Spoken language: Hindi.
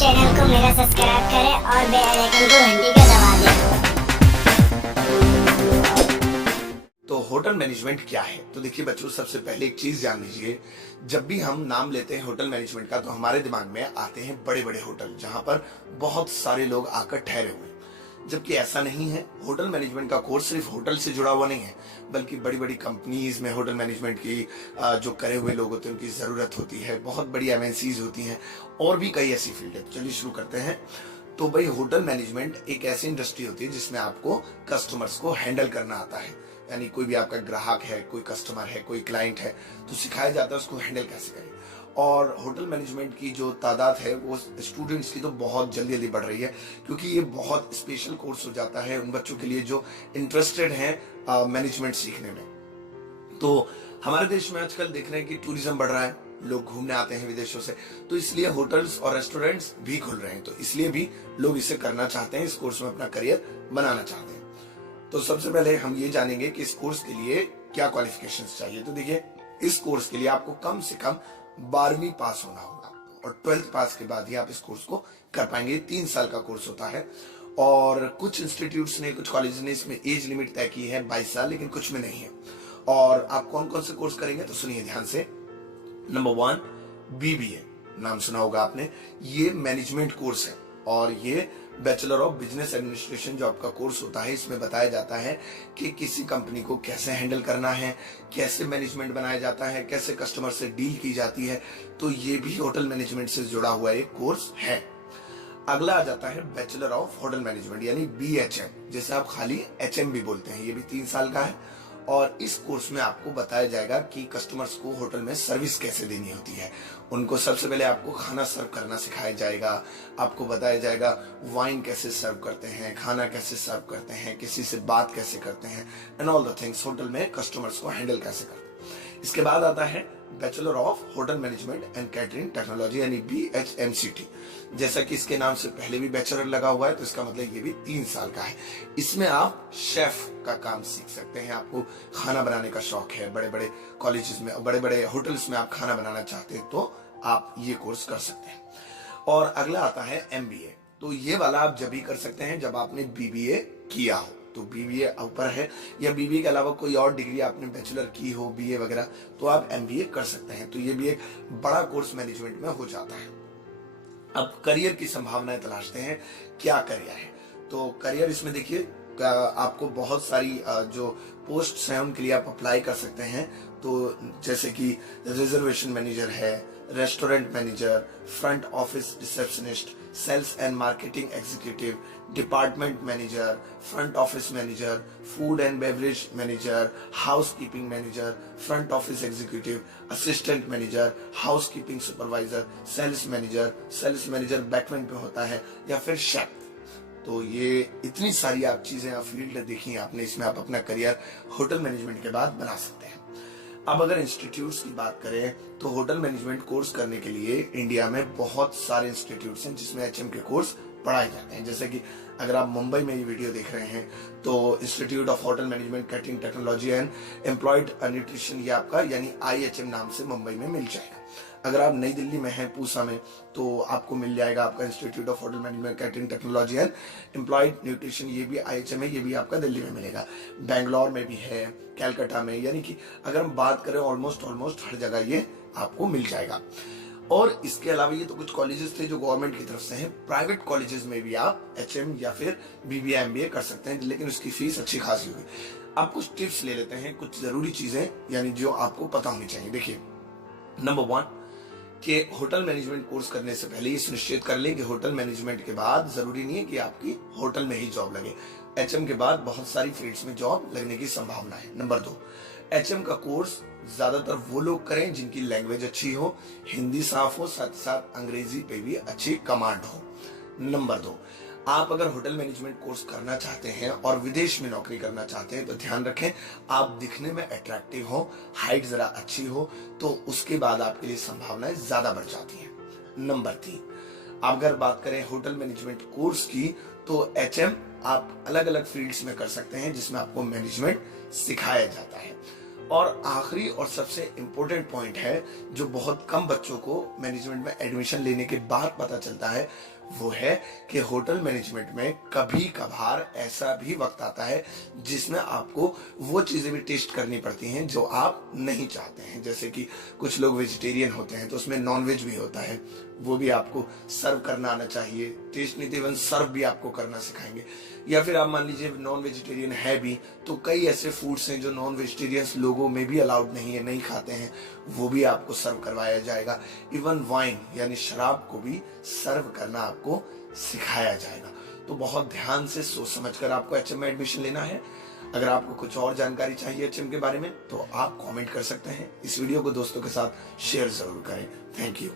चैनल को मेरा सब्सक्राइब करें और बेल आइकन को घंटी का दबा दें। तो होटल मैनेजमेंट क्या है? तो देखिए बच्चों, सबसे पहले एक चीज जान लीजिए, जब भी हम नाम लेते हैं होटल मैनेजमेंट का तो हमारे दिमाग में आते हैं बड़े बड़े होटल जहां पर बहुत सारे लोग आकर ठहरे हुए हैं। जबकि ऐसा नहीं है। होटल मैनेजमेंट का कोर्स सिर्फ होटल से जुड़ा हुआ नहीं है, बल्कि बड़ी बड़ी कंपनीज में होटल मैनेजमेंट की जो करे हुए लोग होते हैं उनकी जरूरत होती है। बहुत बड़ी एमएनसीज होती हैं और भी कई ऐसी फील्ड है। चलिए शुरू करते हैं। तो भाई, होटल मैनेजमेंट एक ऐसी इंडस्ट्री होती है जिसमें आपको कस्टमर्स को हैंडल करना आता है। यानी कोई भी आपका ग्राहक है, कोई कस्टमर है, कोई क्लाइंट है, तो सिखाया जाता है उसको हैंडल कैसे करें। और होटल मैनेजमेंट की जो तादाद है वो स्टूडेंट्स की तो बहुत जल्दी जल्दी बढ़ रही है, क्योंकि ये बहुत स्पेशल कोर्स हो जाता है उन बच्चों के लिए जो इंटरेस्टेड हैं मैनेजमेंट सीखने में। तो हमारे देश में आजकल देख रहे हैं कि टूरिज्म बढ़ रहा है, लोग घूमने आते हैं विदेशों से, तो इसलिए होटल्स और रेस्टोरेंट्स भी खुल रहे हैं। तो इसलिए भी लोग इसे करना चाहते हैं, इस कोर्स में अपना करियर बनाना चाहते हैं। तो सबसे पहले हम ये जानेंगे कि इस कोर्स के लिए क्या क्वालिफिकेशंस चाहिए। तो देखिए, इस कोर्स के लिए आपको कम से कम 12वीं पास होना होगा और 12th पास के बाद ही आप इस कोर्स को कर पाएंगे। 3 साल का कोर्स होता है और कुछ इंस्टीट्यूट्स ने, कुछ कॉलेज ने इसमें एज लिमिट तय की है 22 साल, लेकिन कुछ में नहीं है। और आप कौन कौन से कोर्स करेंगे तो सुनिए ध्यान से। नंबर 1, बीबीए, नाम सुना होगा आपने। ये मैनेजमेंट कोर्स है और ये बैचलर ऑफ बिजनेस एडमिनिस्ट्रेशन जो आपका कोर्स होता है, इसमें बताया जाता है कि किसी कंपनी को कैसे हैंडल करना है, कैसे मैनेजमेंट बनाया जाता है, कैसे कस्टमर से डील की जाती है। तो ये भी होटल मैनेजमेंट से जुड़ा हुआ एक कोर्स है। अगला आ जाता है बैचलर ऑफ होटल मैनेजमेंट यानी BHM, जैसे आप खाली HM भी बोलते हैं। ये भी 3 साल का है और इस कोर्स में आपको बताया जाएगा कि कस्टमर्स को होटल में सर्विस कैसे देनी होती है। उनको सबसे पहले आपको खाना सर्व करना सिखाया जाएगा, आपको बताया जाएगा वाइन कैसे सर्व करते हैं, खाना कैसे सर्व करते हैं, किसी से बात कैसे करते हैं, and all the things, hotel में कस्टमर्स को हैंडल कैसे करते हैं। इसके बाद आता है bachelor of hotel management and catering technology यानी BHMCT। जैसा कि इसके नाम से पहले भी बैचलर लगा हुआ है, तो इसका मतलब ये भी 3 साल का है। इसमें आप शेफ का काम सीख सकते हैं। आपको खाना बनाने का शौक है, बड़े बड़े कॉलेजेस में, बड़े बड़े होटल्स में आप खाना बनाना चाहते हैं, तो आप ये कोर्स कर सकते हैं। और अगला आता है MBA। तो ये वाला आप जब भी कर सकते हैं जब आपने BBA किया हो। तो BBA ऊपर है, या BBA के अलावा कोई और डिग्री आपने बैचलर की हो, BA वगैरह, तो आप MBA कर सकते हैं। तो ये भी एक बड़ा कोर्स मैनेजमेंट में हो जाता है। अब करियर की संभावनाएं तलाशते हैं, क्या करियर है। तो करियर इसमें देखिए, आपको बहुत सारी जो पोस्ट्स हैं उनके लिए आप अप्लाई कर सकते हैं। तो जैसे कि रिजर्वेशन मैनेजर है, restaurant manager, front office receptionist, sales and marketing executive, department manager, front office manager, food and beverage manager, housekeeping manager, front office executive, assistant manager, housekeeping supervisor, sales manager बैकमेंट पे होता है, या फिर शेफ। तो ये इतनी सारी आप चीजें, आप फील्ड देखी आपने, इसमें आप अपना करियर होटल मैनेजमेंट के बाद बना सकते हैं। अब अगर इंस्टीट्यूट्स की बात करें तो होटल मैनेजमेंट कोर्स करने के लिए इंडिया में बहुत सारे इंस्टीट्यूट्स हैं जिसमें HM के कोर्स पढ़ाए जाते हैं। जैसे कि अगर आप मुंबई में ये वीडियो देख रहे हैं तो institute of hotel management catering technology and employed nutrition, ये आपका यानी IHM नाम से मुंबई में मिल जाएगा। अगर आप नई दिल्ली में हैं, पूसा में, तो आपको मिल जाएगा आपका institute of hotel management catering technology and employed nutrition, ये भी IHM है, ये भी आपका दिल्ली में मिलेगा। बेंगलोर में भी है, कैलकाटा में, यानी कि अगर हम बात करें ऑलमोस्ट हर जगह ये आपको मिल जाएगा। और इसके अलावा ये तो कुछ कॉलेजेस थे जो गवर्नमेंट की तरफ से हैं। प्राइवेट कॉलेजेस में भी आप HM या फिर BBA MBA कर सकते हैं, लेकिन उसकी फीस अच्छी खासी होगी। आप कुछ टिप्स ले लेते हैं, कुछ जरूरी चीजें यानी जो आपको पता होनी चाहिए। देखिए, नंबर 1 कि होटल मैनेजमेंट कोर्स करने से पहले ये सुनिश्चित कर लें कि होटल मैनेजमेंट के बाद जरूरी नहीं है कि आपकी होटल में ही जॉब लगे। HM के बाद बहुत सारी फील्ड्स में जॉब लगने की संभावना है। नंबर 2, HM का कोर्स ज्यादातर वो लोग करें जिनकी लैंग्वेज अच्छी हो, हिंदी साफ हो, साथ साथ अंग्रेजी पे भी अच्छी कमांड हो। नंबर 2, आप अगर होटल मैनेजमेंट कोर्स करना चाहते हैं और विदेश में नौकरी करना चाहते हैं तो ध्यान रखें आप दिखने में अट्रैक्टिव हो, हाइट जरा अच्छी हो, तो उसके बाद आपके लिए संभावनाएं ज्यादा बढ़ जाती हैं। नंबर 3, आप अगर बात करें होटल मैनेजमेंट कोर्स की तो HM आप अलग अलग फील्ड्स में कर सकते हैं जिसमें आपको मैनेजमेंट सिखाया जाता है। और आखिरी और सबसे इम्पोर्टेंट पॉइंट है जो बहुत कम बच्चों को मैनेजमेंट में एडमिशन लेने के बाद पता चलता है, वो है कि होटल मैनेजमेंट में कभी कभार ऐसा भी वक्त आता है जिसमें आपको वो चीजें भी टेस्ट करनी पड़ती हैं जो आप नहीं चाहते हैं। जैसे कि कुछ लोग वेजिटेरियन होते हैं तो उसमें नॉन वेज भी होता है, वो भी आपको सर्व करना आना चाहिए। टेस्ट नहीं तो इवन सर्व भी आपको करना सिखाएंगे। या फिर आप मान लीजिए नॉन वेजिटेरियन है भी तो कई ऐसे फूड्स हैं जो नॉन वेजिटेरियंस लोगों में भी अलाउड नहीं है, नहीं खाते हैं, वो भी आपको सर्व करवाया जाएगा। इवन वाइन यानी शराब को भी सर्व करना आपको सिखाया जाएगा। तो बहुत ध्यान से सोच समझकर आपको एचएम में एडमिशन लेना है। अगर आपको कुछ और जानकारी चाहिए एचएम के बारे में तो आप कमेंट कर सकते हैं। इस वीडियो को दोस्तों के साथ शेयर जरूर करें। Thank you.